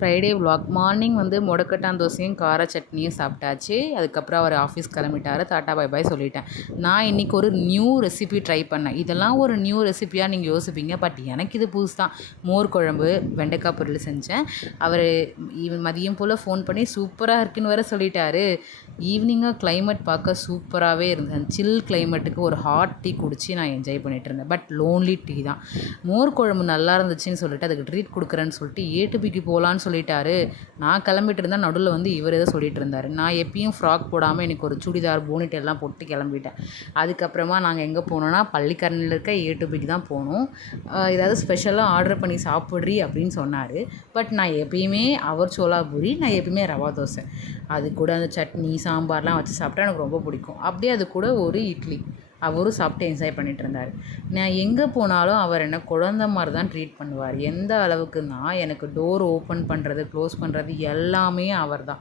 Friday vlog morning வந்து முடக்கட்டான் தோசையும் கார சட்னியும் சாப்பிட்டாச்சு. அதுக்கப்புறம் அவர் ஆஃபீஸ் கிளம்பிட்டாரு. டாட்டா பை பாய் சொல்லிட்டேன். நான் இன்றைக்கி ஒரு நியூ ரெசிபி ட்ரை பண்ணேன். இதெல்லாம் ஒரு நியூ ரெசிபியாக நீங்கள் யோசிப்பீங்க. பட் எனக்கு இது புதுசு தான். மோர் குழம்பு, வெண்டைக்காய் பொரியல் செஞ்சேன். அவர் மதியம் போல் ஃபோன் பண்ணி சூப்பராக இருக்குன்னு வேறு சொல்லிட்டாரு. ஈவினிங்காக கிளைமேட் பார்க்க சூப்பராகவே இருந்தது. அந்த சில் கிளைமேட்டுக்கு ஒரு ஹாட் டீ குடித்து நான் என்ஜாய் பண்ணிகிட்டு இருந்தேன். பட் லோன்லி டீ தான். மோர் குழம்பு நல்லா இருந்துச்சுன்னு சொல்லிட்டு அதுக்கு ட்ரீட் கொடுக்குறேன்னு சொல்லிட்டு ஏ2பிக்கு போகலான்னு சொல்லிட்டாரு. நான் கிளம்பிட்டு இருந்தேன். நடுவில் வந்து இவர் ஏதோ சொல்லிட்டு இருந்தார். நான் எப்பயும் ஃப்ராக் போடாமல் எனக்கு ஒரு சுடிதார் போனிட் எல்லாம் போட்டு கிளம்பிட்டேன். அதுக்கப்புறமா நாங்கள் எங்கே போனோன்னா பள்ளிக்கரணையில் இருக்க ஏ2பிக்கு தான் போனோம். ஏதாவது ஸ்பெஷலாக ஆர்டர் பண்ணி சாப்பிட்றி அப்படின்னு சொன்னார். பட் நான் எப்பயுமே அவர் சோளா பூரி, நான் எப்பயுமே ரவா தோசை, அது கூட அந்த சட்னி சாம்பார்லாம் வச்சு சாப்பிட்டா எனக்கு ரொம்ப பிடிக்கும். அப்படியே அது கூட ஒரு இட்லி அவரும் சாப்பிட்டு என்ஜாய் பண்ணிகிட்டு இருந்தார். நான் எங்கே போனாலும் அவர் என்ன குழந்த மாதிரி தான் ட்ரீட் பண்ணுவார். எந்த அளவுக்குன்னா எனக்கு டோர் ஓப்பன் பண்ணுறது க்ளோஸ் பண்ணுறது எல்லாமே அவர் தான்.